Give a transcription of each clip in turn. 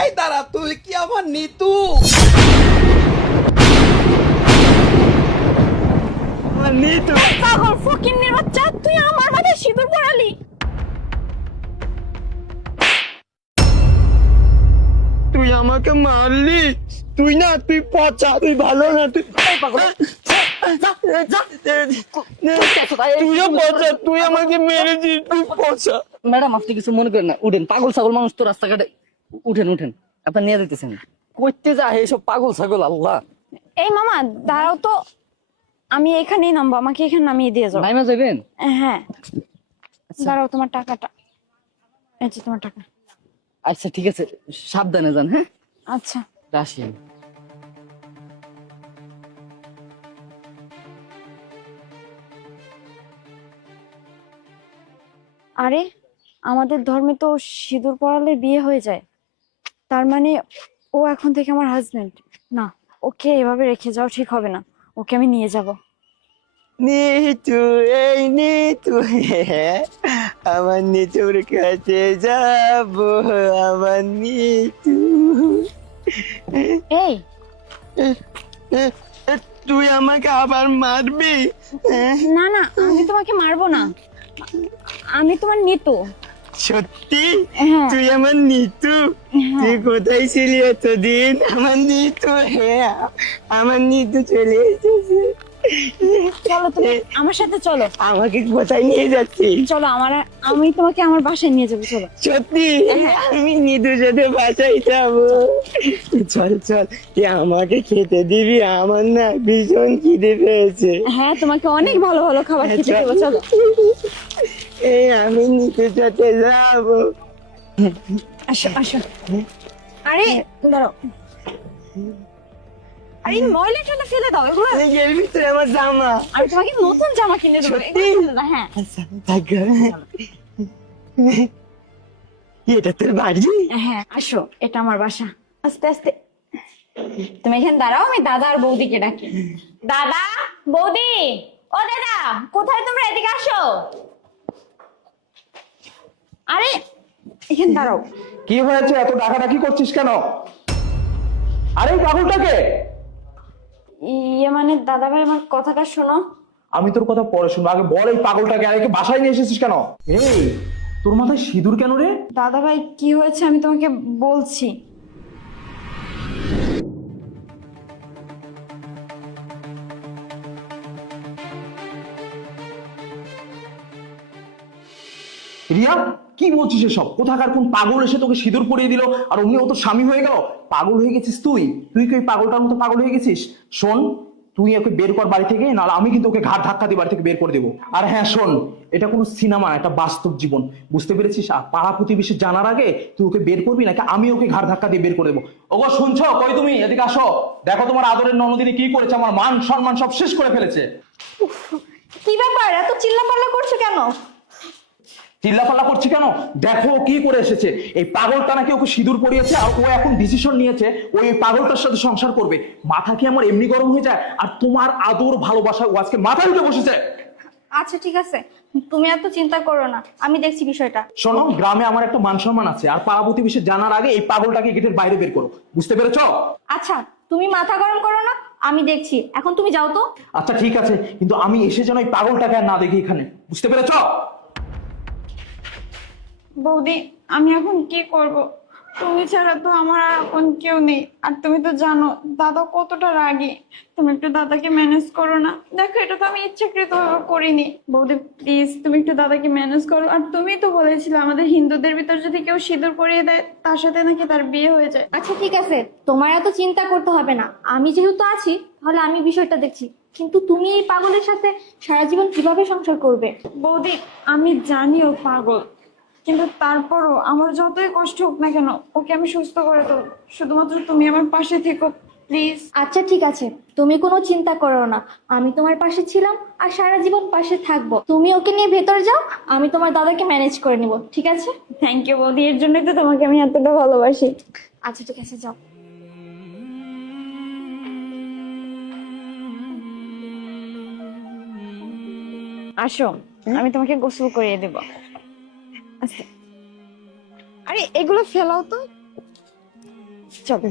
এই দাঁড়া তুই কি আমার নিতু? আমার নিতু। পাগল ফকিন্নির বাচ্চা তুই আমার মাথায় সিঁদুর পড়ালি তুই আমাকে মারলি? তুই না তুই পচা তুই ভালো না তুই তুইও পচা তুই আমাকে মেরেছিস তুই পচা। ম্যাডাম আপনি কিছু মনে করেন না উঠেন। পাগল ছাগল মানুষ তো রাস্তাঘাটে উঠেন উঠেন। আপনার নিয়ে দিতেছেন করতে যা এইসব পাগল ছাগল আল্লাহ। এই মামা দাঁড়াও তো। আমি এখানেই নামবো আমাকে এখানে নামিয়ে দিয়ে যাও। নাইমা যাবেন হ্যাঁ। দাঁড়াও তোমার টাকাটা। এই যে তোমার টাকা। আচ্ছা ঠিক আছে সাবধানে যান হ্যাঁ? আচ্ছা। রাশি আরে আমাদের ধর্মে তো সিঁদুর পরালে বিয়ে হয়ে যায়। তার মানে ও এখন থেকে আমার হাজবেন্ড না ওকে এভাবে রেখে যাওয়া ঠিক হবে না। ওকে আমি নিয়ে যাব। নিতু এই নিতু আমার নিতুর কাছে যাব আমার নিতু। এই। তুই আমাকে আবার মারবি? না না আমি তোমাকে মারবো না। আমি তোমার নিতু। সত্যি? হ্যাঁ। তুই আমার নিতু। তুই কোথায় ছিলি এতদিন? আমার নিতু হ্যাঁ আমার নিতু চলে এসেছে। চলো তুমি আমার সাথে চলো। আমাকে কোথায় নিয়ে যাচ্ছিস? চলো আমার আমি তোমাকে আমার বাসায় নিয়ে যাব চলো। সত্যি? আমি নিতুর সাথে বাসায় যাব। চল চল তুই আমাকে খেতে দিবি আমার না ভীষণ খিদে পেয়েছে। হ্যাঁ তোমাকে অনেক ভালো ভালো খাবার খেতে দেবো চলো। এই আমি নিতুর সাথে যাব। আসো আসো। আরে দাঁড়াও। আরে এই ময়লাটা ফেলে দাও এগুলো। এই এর ভিতরে আমার জামা। আমি তোমাকে নতুন জামা কিনে দেবো। সত্যি? এগুলো ফেলে দাও, হ্যাঁ। থাকবে এটা তোর বাড়ি? হ্যাঁ আসো এটা আমার বাসা। আস্তে আস্তে। তুমি এখানে দাঁড়াও আমি দাদা আর বৌদিকে ডাকি। দাদা বৌদি! ও দাদা কোথায় তোমরা? এদিকে আসো। আরে এখানে দাঁড়াও। কি হয়েছে? এত ডাকাডাকি করছিস কেন? আরে পাগলটাকে! ইয়ে মানে দাদা ভাই আমার কথাটা শোনো। আমি তোর কথা পরে শুনব। আগে বল এই পাগলটাকে আরে বাসায় নিয়ে এসেছিস কেন? এই তোর মাথায় সিঁদুর কেন রে? দাদা ভাই কি হয়েছে আমি তোমাকে বলছি। রিয়া? কি বলছিস এসব? কোথাকার কোন পাগল এসে তোকে সিঁদুর পরিয়ে দিল? আর অমনি ও তো স্বামী হয়ে গেল? পাগল হয়ে গেছিস তুই? তুই কি পাগলটার মতো পাগল হয়ে গেছিস? শোন, তুই ওকে বের কর বাড়ি থেকে, নাহলে আমি কিন্তু ওকে ঘাট ধাক্কা দিয়ে বাড়ি থেকে বের করে দেবো। আর হ্যাঁ শোন, এটা কোনো সিনেমা একটা বাস্তব জীবন। বুঝতে পেরেছিস? আর পাড়া প্রতিবেশী জানার আগে তুই ওকে বের করবি, নাকি আমি ওকে ঘাট ধাক্কা দিয়ে বের করে দেবো? ওগো, শুনছো? কই তুমি? এদিকে আসো। দেখো তোমার আদরের ননদিনী কি করেছে, আমার মান সম্মান সব শেষ করে ফেলেছে। কি ব্যাপার? এত চিল্লাপাল্লা করছ কেন? চিল্লাপাল্লা করছি কেন? দেখো ও কি করে এসেছে। এই পাগলটা নাকি ওকে সিঁদুর পরিয়েছে আর ও এখন ডিসিশন নিয়েছে ওই পাগলটার সাথে সংসার করবে। মাথা কি আমার এমনি গরম হয়ে যায়? আর তোমার আদর ভালোবাসা ও আজকে মাথা উঠে বসেছে। আচ্ছা ঠিক আছে। তুমি এত চিন্তা করো না। আমি দেখছি বিষয়টা। শোনো গ্রামে আমার একটা মান সম্মান আছে। আর পাড়া প্রতিবেশী জানার আগে এই পাগলটাকে গেটের বাইরে বের করো। বুঝতে পেরেছ? আচ্ছা তুমি মাথা গরম করো না। আমি দেখছি। এখন তুমি যাও তো। আচ্ছা ঠিক আছে। কিন্তু আমি এসে যেন এই পাগলটাকে আর না দেখি এখানে। বুঝতে পেরেছ? বৌদি আমি এখন কি করব? তুমি ছাড়া তো আমার আর এখন কেউ নেই। আর তুমি তো জানো দাদা কতটা রাগী। তুমি একটু দাদাকে ম্যানেজ করো না। দেখো এটা তো আমি ইচ্ছাকৃত ভাবে করিনি। বৌদি প্লিজ তুমি একটু দাদাকে ম্যানেজ করো। আর তুমি তো বলেছিলে আমাদের হিন্দুদের ভিতর যদি কেউ সিঁদুর পরিয়ে দেয় তার সাথে নাকি তার বিয়ে হয়ে যায়। আচ্ছা ঠিক আছে। তোমার এত চিন্তা করতে হবে না। আমি যেহেতু আছি তাহলে আমি বিষয়টা দেখছি। কিন্তু তুমি এই পাগলের সাথে সারা জীবন কীভাবে সংসার করবে? বৌদি আমি জানিও পাগল। কিন্তু তারপরও আমার যতই কষ্ট হোক না কেন ওকে আমি সুস্থ করে দেবো শুধুমাত্র তুমি আমার পাশে থেকো প্লিজ। আচ্ছা ঠিক আছে। তুমি কোনো চিন্তা করো না। আমি তোমার পাশে ছিলাম আর সারা জীবন পাশে থাকব। তুমি ওকে নিয়ে ভেতর যাও আমি তোমার দাদাকে ম্যানেজ করে নিব। ঠিক আছে? থ্যাংক ইউ বৌদি। এর জন্যই তো তোমাকে আমি এতটা ভালোবাসি। আচ্ছা ঠিক আছে যাও। আসো আমি তোমাকে গোসল করিয়ে দেব। আচ্ছা আরে এগুলো ফেলাও তো। চলো।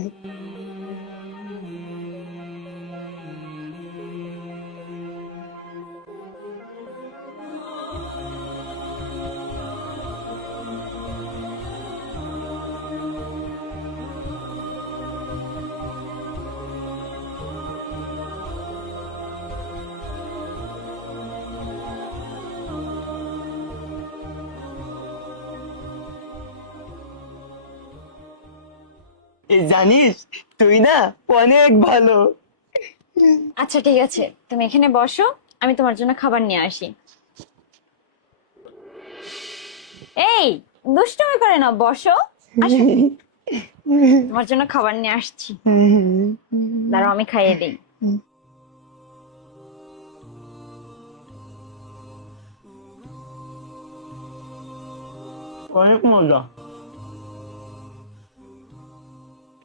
জানিস তুই না অনেক ভালো। আচ্ছা ঠিক আছে। তুমি এখানে বসো আমি তোমার জন্য খাবার নিয়ে আসি। এই দুষ্টুমি করে না বসো। আসো। তোমার জন্য খাবার নিয়ে আসছি। দাঁড়াও আমি খাইয়ে দিই। অনেক মজা।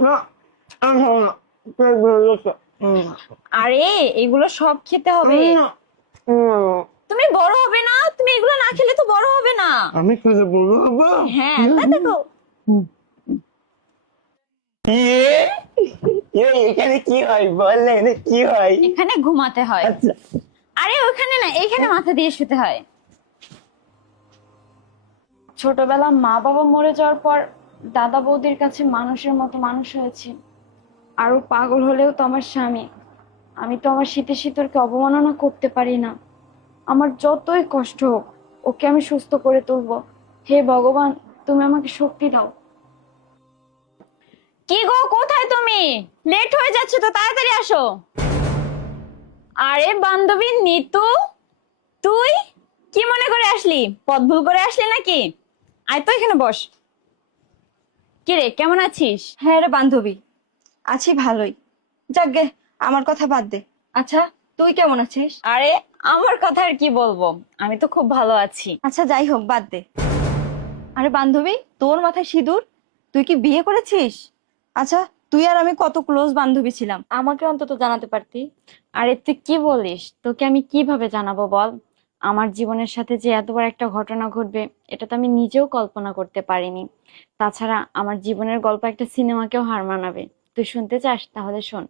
না আমি খাব না পেট ভরে গেছে। আরে এগুলো সব খেতে হবে। তুমি বড় হবে না তুমি এগুলো না খেলে তো বড় হবে না। আমি খেতে বলব বাবা হ্যাঁ তা দেখো ইয়ে ইয়ে, এখানে কি হয়? বল এখানে কি হয়? এখানে ঘুমাতে হয়। আচ্ছা। আরে ওখানে না এইখানে মাথা দিয়ে শুতে হয়। ছোটবেলা মা বাবা মরে যাওয়ার পর দাদা বৌদির কাছে মানুষের মতো মানুষ হয়েছি। আরও পাগল হলেও তো আমার স্বামী। আমি তো আমার শীতে শীতরকে অবমাননা করতে পারি না। আমার যতই কষ্ট হোক, ওকে আমি সুস্থ করে তুলবো। হে ভগবান, তুমি আমাকে শক্তি দাও। কি গো, কোথায় তুমি? লেট হয়ে যাচ্ছে তো, তাড়াতাড়ি আসো। আরে বান্ধবী নিতু, তুই? কি মনে করে আসলি? পথ ভুল করে আসলি নাকি? আয় তো এখানে বস। কি রে কেমন আছিস? হ্যাঁ রে বান্ধবী। আছি ভালোই। যাকগে আমার কথা বাদ দে। আচ্ছা তুই কেমন আছিস? আরে আমার কথা আর কি বলব? আমি তো খুব ভালো আছি। আচ্ছা যাই হোক বাদ দে। আরে বান্ধবী তোর মাথায় সিঁদুর? তুই কি বিয়ে করেছিস? আচ্ছা তুই আর আমি কত ক্লোজ বান্ধবী ছিলাম। আমাকে অন্তত জানাতে পারতি। আরে তুই কি বলিস? তোকে আমি কীভাবে জানাব বল? আমার জীবনের সাথে যে এত বড় একটা ঘটনা ঘটবে এটা তো আমি নিজেও কল্পনা করতে পারিনি। তাছাড়া আমার জীবনের গল্প একটা সিনেমাকেও হার মানাবে। তুই শুনতে চাস? তাহলে শোন।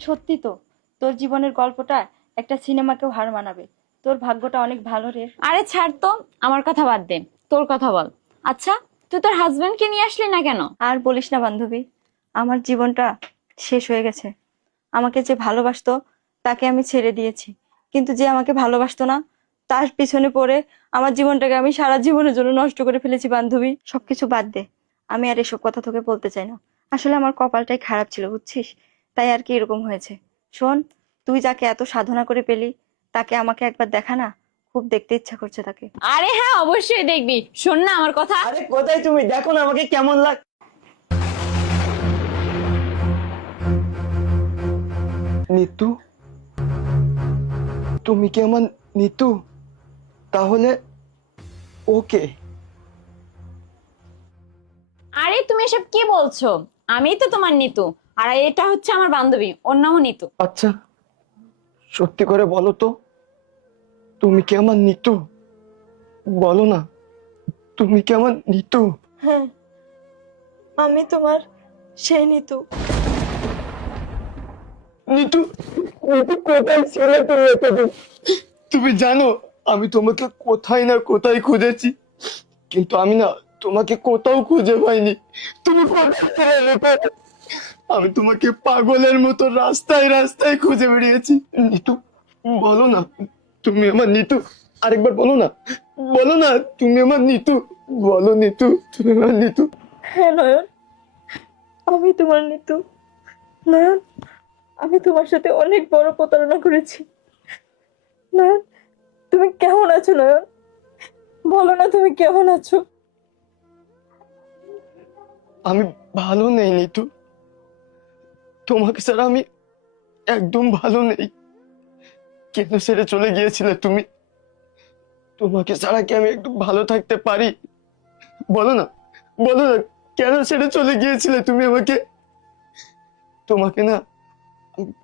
সত্যি তো তোর জীবনের গল্পটা একটা সিনেমাকেও হার মানাবে। তোর ভাগ্যটা অনেক ভালো রে। আরে ছাড় তো আমার কথা বাদ দে। তোর কথা বল। আচ্ছা তুই তোর হাজবেন্ডকে নিয়ে আসলি না কেন? আর বলিস না, বান্ধবী, আমার জীবনটা শেষ হয়ে গেছে। আমাকে যে ভালোবাসতো, তাকে আমি ছেড়ে দিয়েছি। কিন্তু যে আমাকে ভালোবাসতো না, তার পিছনে পড়ে আমার জীবনটাকে আমি সারা জীবনের জন্য নষ্ট করে ফেলেছি, বান্ধবী। সবকিছু বাদ দে। আমি আর এসব কথা তোকে বলতে চাই না। আসলে আমার কপালটাই খারাপ ছিল, বুঝছিস? তাই আর কি এরকম হয়েছে। শোন, তুই যাকে এত সাধনা করে পেলি, তাকে আমাকে একবার দেখা না। খুব দেখতে ইচ্ছা করছে তাকে। আরে হ্যাঁ অবশ্যই দেখবি। শোন না আমার কথা। আরে কোথায় তুমি? দেখো না আমাকে কেমন লাগ নিতু তুমি কি আমার নিতু? তাহলে ওকে। আরে তুমি এসব কি বলছো? আমি তো তোমার নিতু। আর এটা হচ্ছে আমার বান্ধবী ওর নামও নিতু। আচ্ছা সত্যি করে বলো তো। তুমি কি আমার নিতু? বলো না তুমি কি আমার নিতু? হ্যাঁ আমি তোমার সেই নিতু। নিতু নিতু কোথায় ছিলে তুমি এতদিন? তুমি জানো আমি তোমাকে কোথায় না কোথায় খুঁজেছি কিন্তু আমি না তোমাকে কোথাও খুঁজে পাইনি। তুমি কোথায় ছিলে নিতু? আমি তোমাকে পাগলের মতো রাস্তায় রাস্তায় খুঁজে বেরিয়েছি। নিতু বলো না তুমি আমার নিতু। আরেকবার বলো না। বলো না তুমি আমার নিতু। বলো নিতু তুমি আমার নিতু। হ্যাঁ নয়ন। আমি তোমার নিতু। নয়ন আমি তোমার সাথে অনেক বড় প্রতারণা করেছি। নয়ন তুমি কেমন আছো নয়ন? বলো না তুমি কেমন আছো? আমি ভালো নেই নিতু। তোমাকে ছাড়া আমি একদম ভালো নেই। কেন ছেড়ে চলে গিয়েছিলে তুমি। তোমাকে ছাড়া কি আমি একটু ভালো থাকতে পারি? বলো না বলো না, কেন ছেড়ে চলে গিয়েছিলে তুমি আমাকে? তোমাকে না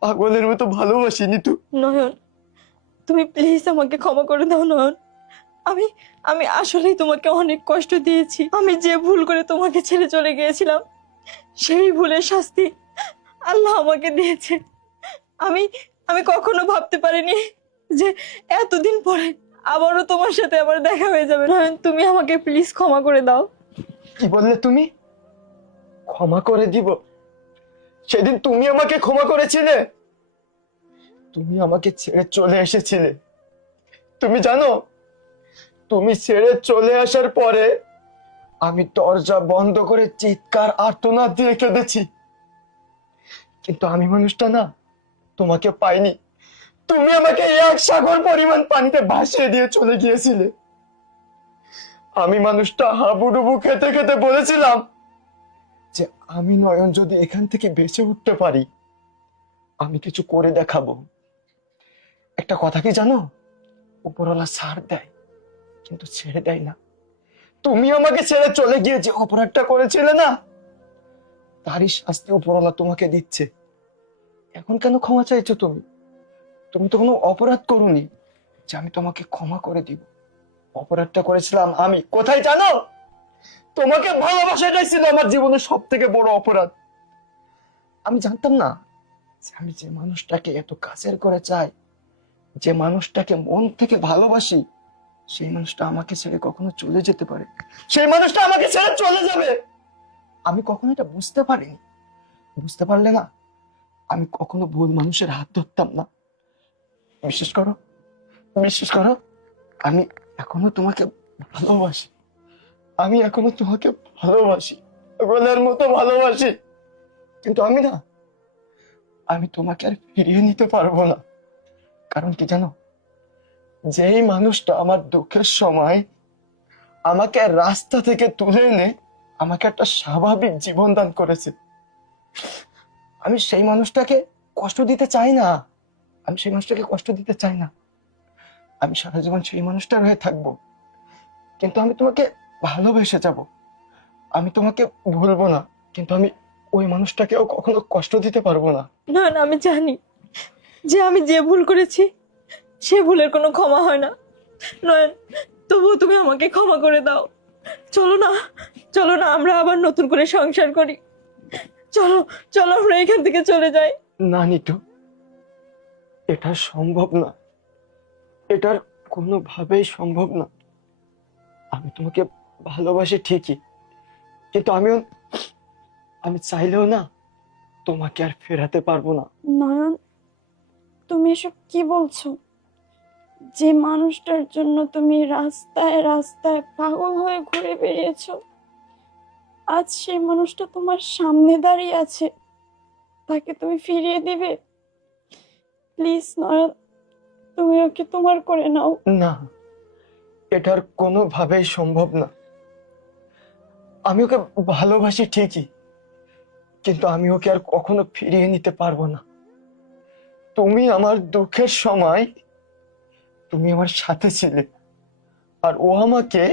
পাগলের মতো ভালোবাসি, নিতু। নয়ন, তুমি প্লিজ আমাকে ক্ষমা করে দাও, নয়ন। আমি আমি আসলেই তোমাকে অনেক কষ্ট দিয়েছি। আমি যে ভুল করে তোমাকে ছেড়ে চলে গিয়েছিলাম, সেই ভুলের শাস্তি আল্লাহ আমাকে দিয়েছে। আমি আমি কখনো ভাবতে পারিনি যে এতদিন পরে আবারও তোমার সাথে আবার দেখা হয়ে যাবে। তুমি আমাকে প্লিজ ক্ষমা করে দাও। কি বললে তুমি? ক্ষমা করে দিব। সেদিন তুমি আমাকে ক্ষমা করেছিলে। তুমি আমাকে ছেড়ে চলে এসেছিলে। তুমি জানো, তুমি ছেড়ে চলে আসার পরে আমি দরজা বন্ধ করে চিৎকার, আর্তনাদ দিয়ে কেঁদেছি। কিন্তু আমি মানুষটা না। তোমাকে পাইনি। তুমি আমাকে এক সাগর পরিমাণ পানিতে ভাসিয়ে দিয়ে চলে গিয়েছিলে। আমি মানুষটা হাবুডুবু খেতে খেতে বলেছিলাম যে, আমি নয়ন যদি এখান থেকে বেঁচে উঠতে পারি, আমি কিছু করে দেখাবো। একটা কথা কি জানো? উপরওয়ালা ছাড় দেয়, কিন্তু ছেড়ে দেয় না। তুমি আমাকে ছেড়ে চলে গিয়ে যে অপরাধটা করেছিলে না, তারই শাস্তি উপরওয়ালা তোমাকে দিচ্ছে। এখন কেন ক্ষমা চাইছো তুমি? তুমি তো কোনো অপরাধ করোনি যে আমি তোমাকে ক্ষমা করে দিব। অপরাধটা করেছিলাম আমি। কোথায় জানো? তোমাকে ভালোবাসাটাই ছিল আমার জীবনের সব থেকে বড় অপরাধ। আমি জানতাম না যে আমি যে মানুষটাকে এত কাছের করে চাই, যে মানুষটাকে মন থেকে ভালোবাসি, সেই মানুষটা আমাকে ছেড়ে কখনো চলে যেতে পারে। সেই মানুষটা আমাকে ছেড়ে চলে যাবে। আমি কখনো এটা বুঝতে পারিনি। বুঝতে পারলে না আমি কখনো ভুল মানুষের হাত ধরতাম না। বিশ্বাস করো বিশ্বাস করো, আমি এখনও তোমাকে ভালোবাসি। আমি এখনও তোমাকে ভালোবাসি পাগলের মতো ভালোবাসি। কিন্তু আমি না, আমি তোমাকে আর ফিরিয়ে নিতে পারব না। কারণ কি জানো? যেই মানুষটা আমার দুঃখের সময় আমাকে রাস্তা থেকে তুলে এনে আমাকে একটা স্বাভাবিক জীবন দান করেছে। আমি সেই মানুষটাকে কষ্ট দিতে চাই না। আমি সেই মানুষটাকে কষ্ট দিতে চাই না। আমি সারা জীবন সেই মানুষটার হয়ে থাকব। কিন্তু আমি তোমাকে ভালোবেসে যাব। আমি তোমাকে ভুলবো না। কিন্তু আমি ওই মানুষটাকেও কখনো কষ্ট দিতে পারব না। না না, আমি জানি যে আমি যে ভুল করেছি, সে ভুলের কোনো ক্ষমা হয় না। নয়ন, তবুও তুমি আমাকে ক্ষমা করে দাও। চলো না চলো না, আমরা আবার নতুন করে সংসার করি। চলো চলো আমরা এখান থেকে চলে যাই। না নিটু। এটা সম্ভব না। এটার কোনোভাবেই সম্ভব না। আমি তোমাকে ভালোবাসি ঠিকই কিন্তু আমিও আমি চাইলেও না তোমাকে আর ফেরাতে পারব না। নয়ন তুমি এসব কি বলছো? যে মানুষটার জন্য তুমি রাস্তায় রাস্তায় পাগল হয়ে ঘুরে বেরিয়েছো আজ সেই মানুষটা তোমার সামনে দাঁড়িয়ে আছে। তাকে তুমি ফিরিয়ে দিবে? প্লিজ, নয়ন, তুমি ওকে তোমার করে নাও। না এটার কোনোভাবেই সম্ভব না। আমি ওকে ভালোবাসি ঠিকই, কিন্তু আমি ওকে আর কখনো ফিরিয়ে নিতে পারব না। তুমি আমার দুঃখের সময়, তুমি আমার সাথে ছিলে, আর ও আমাকে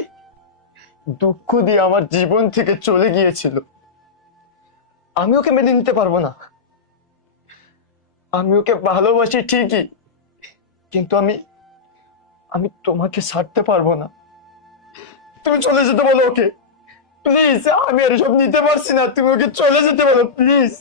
দুঃখ দিয়ে আমার জীবন থেকে চলে গিয়েছিল। আমি ওকে মেনে নিতে পারব না। আমি ওকে ভালোবাসি ঠিকই, কিন্তু আমি আমি তোমাকে ছাড়তে পারব না। তুমি চলে যেতে বলো ওকে। প্লিজ, আমি আর সব নিতে পারছি না। তুমি ওকে চলে যেতে বলো, প্লিজ।